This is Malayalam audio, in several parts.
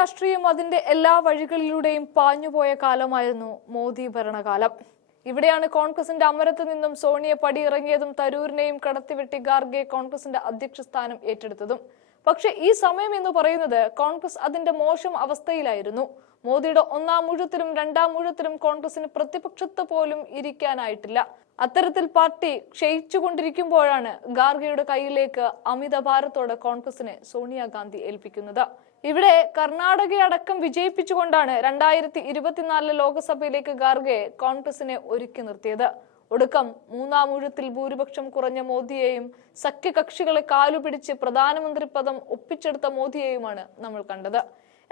രാഷ്ട്രീയം അതിന്റെ എല്ലാ വഴികളിലൂടെയും പാഞ്ഞുപോയ കാലമായിരുന്നു മോദി ഭരണകാലം. ഇവിടെയാണ് കോൺഗ്രസിന്റെ അമരത്ത് നിന്നും സോണിയ പടിയിറങ്ങിയതും തരൂരിനെയും കടത്തിവെട്ടി ഖാർഗെ കോൺഗ്രസിന്റെ അധ്യക്ഷ സ്ഥാനം ഏറ്റെടുത്തതും. പക്ഷെ ഈ സമയം എന്ന് പറയുന്നത് കോൺഗ്രസ് അതിന്റെ മോശം അവസ്ഥയിലായിരുന്നു. മോദിയുടെ ഒന്നാം ഊഴത്തിലും രണ്ടാം ഊഴത്തിലും കോൺഗ്രസിന് പ്രതിപക്ഷത്ത് പോലും ഇരിക്കാനായിട്ടില്ല. അത്തരത്തിൽ പാർട്ടി ക്ഷയിച്ചുകൊണ്ടിരിക്കുമ്പോഴാണ് ഖാർഗെയുടെ കയ്യിലേക്ക് അമിത ഭാരത്തോടെ കോൺഗ്രസിനെ സോണിയാഗാന്ധി ഏൽപ്പിക്കുന്നത്. ഇവിടെ കർണാടകയടക്കം വിജയിപ്പിച്ചുകൊണ്ടാണ് 2024 ലോക്സഭയിലേക്ക് ഖാർഗെ കോൺഗ്രസിനെ ഒരുക്കി നിർത്തിയത്. ഒടുക്കം മൂന്നാം ഊഴത്തിൽ ഭൂരിപക്ഷം കുറഞ്ഞ മോദിയെയും സഖ്യകക്ഷികളെ കാലുപിടിച്ച് പ്രധാനമന്ത്രി പദം ഒപ്പിച്ചെടുത്ത മോദിയെയുമാണ് നമ്മൾ കണ്ടത്.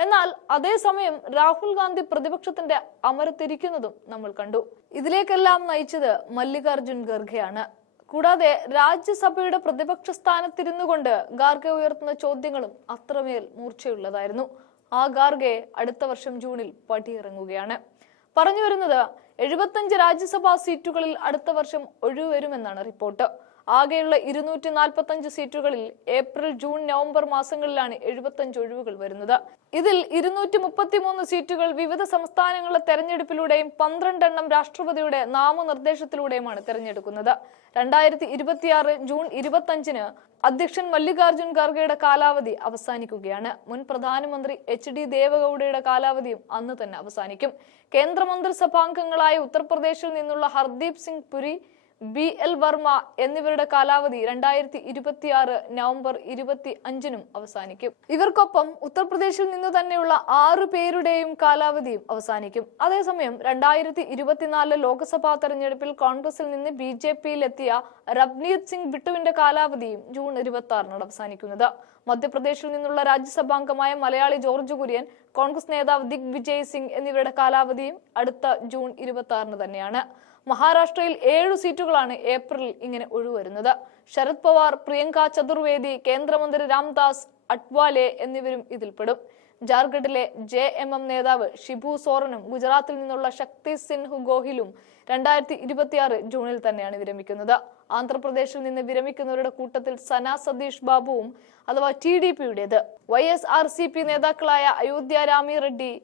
എന്നാൽ അതേസമയം രാഹുൽ ഗാന്ധി പ്രതിപക്ഷത്തിന്റെ അമരത്തിരിക്കുന്നതും നമ്മൾ കണ്ടു. ഇതിലേക്കെല്ലാം നയിച്ചത് മല്ലികാർജുൻ ഖർഗെയാണ്. കൂടാതെ രാജ്യസഭയുടെ പ്രതിപക്ഷ സ്ഥാനത്തിരുന്നു കൊണ്ട് ഖാർഗെ ഉയർത്തുന്ന ചോദ്യങ്ങളും അത്രമേൽ മൂർച്ചയുള്ളതായിരുന്നു. ആ ഖാർഗെ അടുത്ത വർഷം ജൂണിൽ പടിയിറങ്ങുകയാണ്. പറഞ്ഞു വരുന്നത് 75 രാജ്യസഭാ സീറ്റുകളിൽ അടുത്ത വർഷം ഒഴിവരുമെന്നാണ് റിപ്പോർട്ട്. ആകെയുള്ള 245 സീറ്റുകളിൽ ഏപ്രിൽ, ജൂൺ, നവംബർ മാസങ്ങളിലാണ് 75 ഒഴിവുകൾ വരുന്നത്. ഇതിൽ 233 സീറ്റുകൾ വിവിധ സംസ്ഥാനങ്ങളിലെ തെരഞ്ഞെടുപ്പിലൂടെയും 12 എണ്ണം രാഷ്ട്രപതിയുടെ നാമനിർദ്ദേശത്തിലൂടെയുമാണ് തെരഞ്ഞെടുക്കുന്നത്. 2026 ജൂൺ 25-ന് അധ്യക്ഷൻ മല്ലികാർജുൻ ഖാർഗെയുടെ കാലാവധി അവസാനിക്കുകയാണ്. മുൻ പ്രധാനമന്ത്രി HD ദേവഗൌഡയുടെ കാലാവധിയും അന്ന് തന്നെ അവസാനിക്കും. കേന്ദ്രമന്ത്രിസഭാംഗങ്ങളായ ഉത്തർപ്രദേശിൽ നിന്നുള്ള ഹർദീപ് സിംഗ് പുരി, BL വർമ്മ എന്നിവരുടെ കാലാവധി 2026 നവംബർ 25-നും അവസാനിക്കും. ഇവർക്കൊപ്പം ഉത്തർപ്രദേശിൽ നിന്ന് തന്നെയുള്ള 6 പേരുടെയും കാലാവധിയും അവസാനിക്കും. അതേസമയം 2024 ലോക്സഭാ തെരഞ്ഞെടുപ്പിൽ കോൺഗ്രസിൽ നിന്ന് BJPയിൽ എത്തിയ രവ്നീത് സിംഗ് ബിട്ടുവിന്റെ കാലാവധിയും ജൂൺ 26-നാണ് അവസാനിക്കുന്നത്. മധ്യപ്രദേശിൽ നിന്നുള്ള രാജ്യസഭാംഗമായ മലയാളി ജോർജ് കുര്യൻ, കോൺഗ്രസ് നേതാവ് ദിഗ് വിജയ് സിംഗ് എന്നിവരുടെ കാലാവധിയും അടുത്ത ജൂൺ 26-ന് തന്നെയാണ്. മഹാരാഷ്ട്രയിൽ 7 സീറ്റുകളാണ് ഏപ്രിലിൽ ഇങ്ങനെ ഒഴിവരുന്നത്. ശരത് പവാർ, പ്രിയങ്ക ചതുർവേദി, കേന്ദ്രമന്ത്രി രാംദാസ് അട്വാലെ എന്നിവരും ഇതിൽപ്പെടും. ജാർഖണ്ഡിലെ JMM നേതാവ് ഷിബു സോറനും ഗുജറാത്തിൽ നിന്നുള്ള ശക്തി സിൻഹ് ഗോഹിലും 2026 ജൂണിൽ തന്നെയാണ് വിരമിക്കുന്നത്. ആന്ധ്രാപ്രദേശിൽ നിന്ന് വിരമിക്കുന്നവരുടെ കൂട്ടത്തിൽ സന സതീഷ് ബാബുവും അഥവാ TDPയുടേത്. YSRCP നേതാക്കളായ അയോധ്യ രാമി റെഡ്ഡി,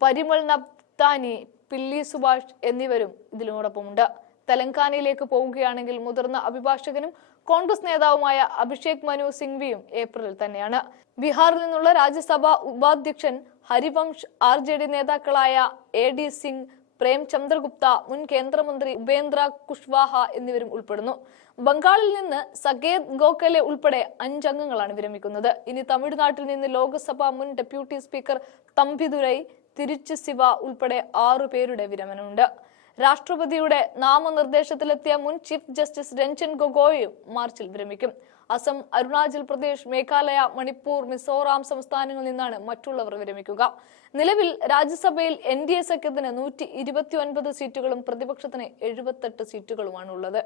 പരിമൾ നബ്താനി, പില്ലി സുഭാഷ് എന്നിവരും ഇതിനോടൊപ്പമുണ്ട്. തെലങ്കാനയിലേക്ക് പോവുകയാണെങ്കിൽ മുതിർന്ന അഭിഭാഷകനും കോൺഗ്രസ് നേതാവുമായ അഭിഷേക് മനു സിംഗ്വിയും ഏപ്രിലിൽ തന്നെയാണ്. ബീഹാറിൽ നിന്നുള്ള രാജ്യസഭാ ഉപാധ്യക്ഷൻ ഹരിവംശ്, RJD നേതാക്കളായ AD സിംഗ്, പ്രേം ചന്ദ്രഗുപ്ത, മുൻ കേന്ദ്രമന്ത്രി ഉപേന്ദ്ര കുഷ്വാഹ എന്നിവരും ഉൾപ്പെടുന്നു. ബംഗാളിൽ നിന്ന് സകേത് ഗോഖലെ ഉൾപ്പെടെ 5 അംഗങ്ങളാണ് വിരമിക്കുന്നത്. ഇനി തമിഴ്നാട്ടിൽ നിന്ന് ലോക്സഭ മുൻ ഡെപ്യൂട്ടി സ്പീക്കർ തമ്പിദുരൈ, തിരുച്ച് ശിവ ഉൾപ്പെടെ 6 പേരുടെ വിരമനമുണ്ട്. രാഷ്ട്രപതിയുടെ നാമനിർദ്ദേശത്തിലെത്തിയ മുൻ ചീഫ് ജസ്റ്റിസ് രഞ്ജൻ ഗൊഗോയും മാർച്ചിൽ വിരമിക്കും. അസം, അരുണാചൽ പ്രദേശ്, മേഘാലയ, മണിപ്പൂർ, മിസോറാം സംസ്ഥാനങ്ങളിൽ നിന്നാണ് മറ്റുള്ളവർ വിരമിക്കുക. നിലവിൽ രാജ്യസഭയിൽ NDA സഖ്യത്തിന് 129 സീറ്റുകളും പ്രതിപക്ഷത്തിന് 78 സീറ്റുകളുമാണ് ഉള്ളത്.